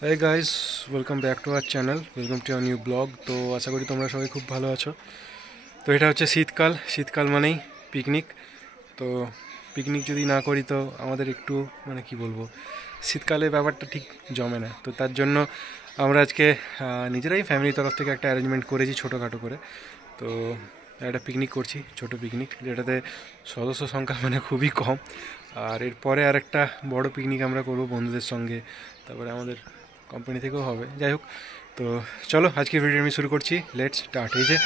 Hey guys, welcome back to our channel. Welcome to our new blog. তো আশা করি তোমরা সবাই খুব ভালো আছো। তো এটা হচ্ছে শীতকাল মানেই পিকনিক। তো পিকনিক যদি না করি তো আমাদের একটু কি বলবো, শীতকালে ব্যাপারটা ঠিক জমে না। তো তার জন্য আমরা আজকে নিজেরাই ফ্যামিলির তরফ থেকে একটা অ্যারেঞ্জমেন্ট করেছি ছোটোখাটো করে। তো একটা পিকনিক করছি, ছোট পিকনিক, যেটাতে সদস্য সংখ্যা খুবই কম। আর এরপরে আর একটা বড় পিকনিক আমরা করব বন্ধুদের সঙ্গে, তারপরে আমাদের কোম্পানি থেকেও হবে। যাই হোক, তো চলো আজকে ভিডিও আমি শুরু করছি। Let's start. এই যে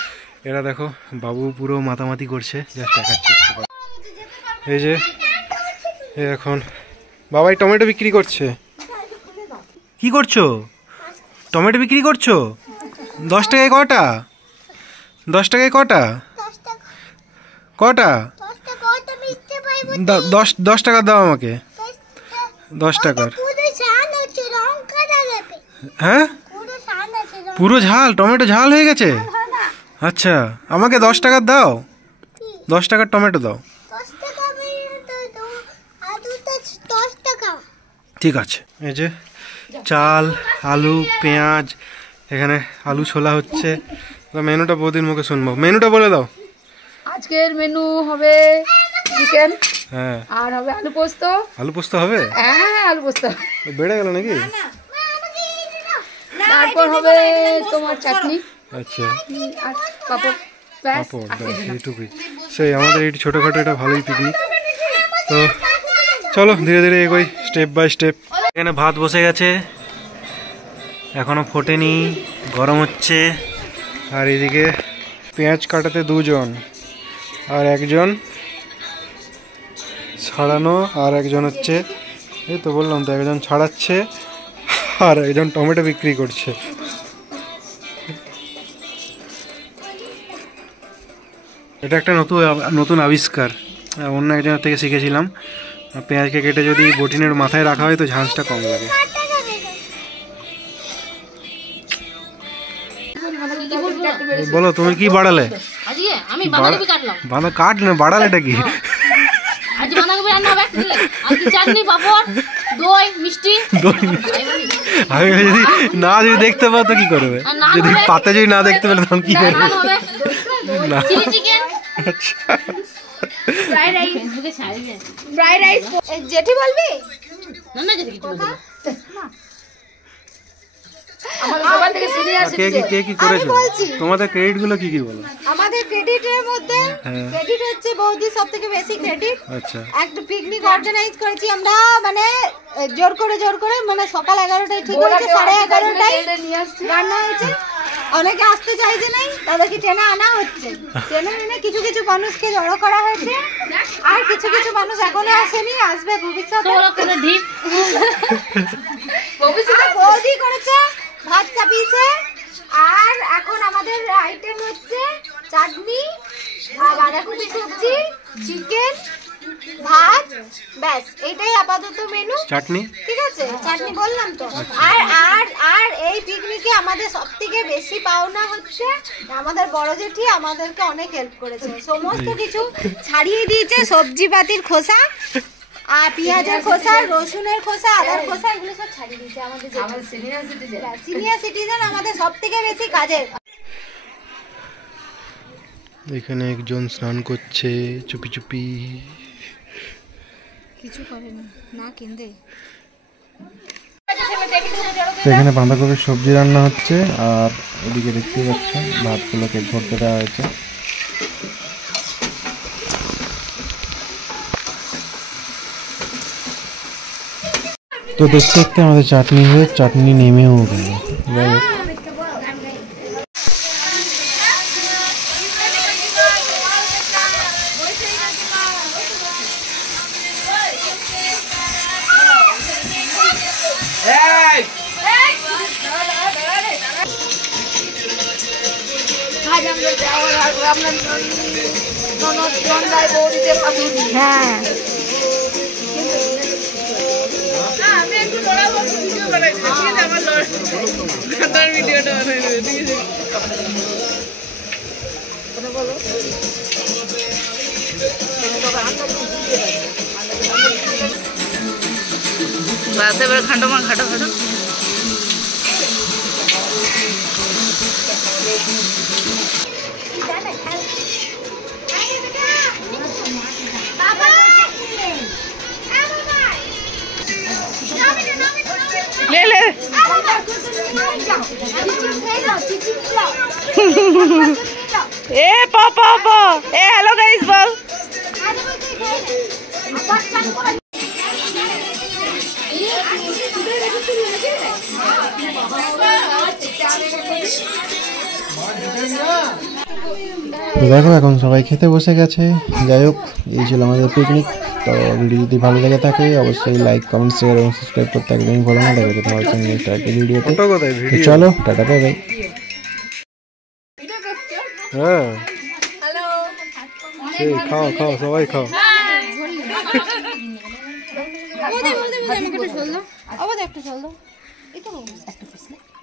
এরা দেখো, বাবু পুরো মাতামাতি করছে, জাস্ট দেখাচ্ছি। এই যে এখন বাবাই টমেটো বিক্রি করছে। কি করছো? টমেটো বিক্রি করছো? 10 টাকায় কটা? 10 টাকায় কটা? কটা? 10 টাকা দাও আমাকে, 10 টাকার। হ্যাঁ, পুরো ঝাল, টমেটো ঝাল হয়ে গেছে। আচ্ছা, আমাকে 10 টাকার দাও, 10 টাকার টমেটো দাও। ঠিক আছে। এই যে চাল, আলু, পেঁয়াজ, এখানে আলু ছোলা হচ্ছে। মেনুটা বৌদির মুখে শুনবো, মেনুটা বলে দাও। আজকের মেনু হবে চিকেন, হ্যাঁ, আর হবে আলু পোস্ত। আলু পোস্ত হবে? হ্যাঁ, আলু পোস্ত। বেড়ে গেল নাকি? তারপর হবে তোমার চাটনি, আচ্ছা, আর পাপড়, পাপড়, এইটুকুই। সেই আমাদের এই ছোটোখাটো এটা ভালোই পিকনিক। তো চলো ধীরে ধীরে এগোই, স্টেপ বাই স্টেপ। এখানে ভাত বসে গেছে, এখনো ফোটেনি, গরম হচ্ছে। আর এদিকে পেঁয়াজ কাটাতে 2 জন, আর একজন ছাড়ানো, আর একজন হচ্ছে, এই তো বললাম তো, একজন ছাড়াচ্ছে আর একজন টমেটো বিক্রি করছে। এটা একটা নতুন আবিষ্কার, অন্য একজনের থেকে শিখেছিলাম। পেঁয়াজকে কেটে যদি বটিনের মাথায় রাখা হয় তো ঝাঁঝটা কম লাগে। বলো তুমি কি বাড়ালে? বাড়ালেটা কি? আমি যদি না দেখতে পাও তো কি করবে? যদি পাতে যদি না দেখতে পেলে তখন কি করবে? জেঠি বলবি? তোমাদের ক্রেডিট গুলো কি কি বলো? আমাদের ক্রেডিটের মধ্যে ক্রেডিট হচ্ছে বৌদি সবথেকে বেশি ক্রেডিট। আচ্ছা, একটা পিকনিক অর্গানাইজ করেছি আমরা, জোর করে সকাল 11টায় ঠিক হয়েছে, 11:30টায় রান্না হয়েছে। অনেকে আসতে চাইছে নাই, তাদেরকে টেনে আনা হচ্ছে, টেনে এনে কিছু কিছু মানুষকে জড়ো করা হয়েছে। আর কিছু কিছু মানুষ এখনো আসেনি, আসবে ভবিষ্যতে। বৌদি করেছে, ভাত চাপিয়েছে। আর এখন আমাদের আইটেম হচ্ছে চাটনি, আর বাঁধাকপি সবজি, চিকেন, ভাত, ব্যাস এইটাই আপাতত মেনু। চাটনি, ঠিক আছে, চাটনি বললাম তো। আর আর আর এই পিকনিকে আমাদের সবথেকে বেশি পাওনা হচ্ছে আমাদের বড় জেঠি আমাদেরকে অনেক হেল্প করেছে, সমস্ত কিছু ছাড়িয়ে দিয়েছে, সবজি পাতির খোসা আর পেঁয়াজের খোসা, রসুনের খোসা, আদার খোসা, এগুলো সব ছাড়িয়ে দিয়েছে আমাদের সিনিয়র সিটিজেন, আমাদের সবথেকে বেশি কাজের। এখানে একজন স্নান করছে চুপি চুপি, কিছু করেনি না কিনতে। এখানে বাঁধাকপির সবজি রান্না হচ্ছে, আর ওদিকে দেখতে পাচ্ছেন ভাতগুলোকে ভরতে দেওয়া হয়েছে। তো দেখতে দেখতে আমাদের চাটনি নেমেও গেল। যাই হোক, হ্যাঁ, বাসে এবার খাটো মা খাটো খাটো এ পা পা পা এ হ্যালো গাইস বল। তো দেখো এখন সবাই খেতে বসে গেছে। যাই হোক, এই ছিল আমাদের পিকনিক। তো ভিডিও যদি ভালো লেগে থাকে অবশ্যই লাইক, কমেন্ট, শেয়ার এবং সাবস্ক্রাইব করতে একদমই ভুলো না। দেখো তোমার সঙ্গে নেক্সট একটা ভিডিওতে। তো চলো, টাটা, বাই বাই। হ্যাঁ, খাও খাও, সবাই খাও।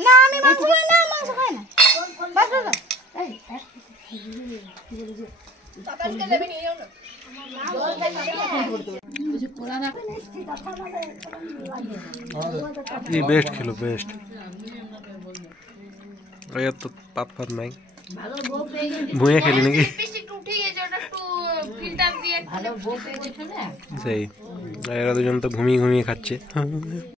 না আমি মাংস খাই না, মাংস খাই না। বাস বাস এই বেস্ট খেলো, বেস্ট। এর তো পাত ফাত নাই, ভুঁয়ে খেলি নাকি সেই। এরা দুজন তো ঘুমিয়ে ঘুমিয়ে খাচ্ছে।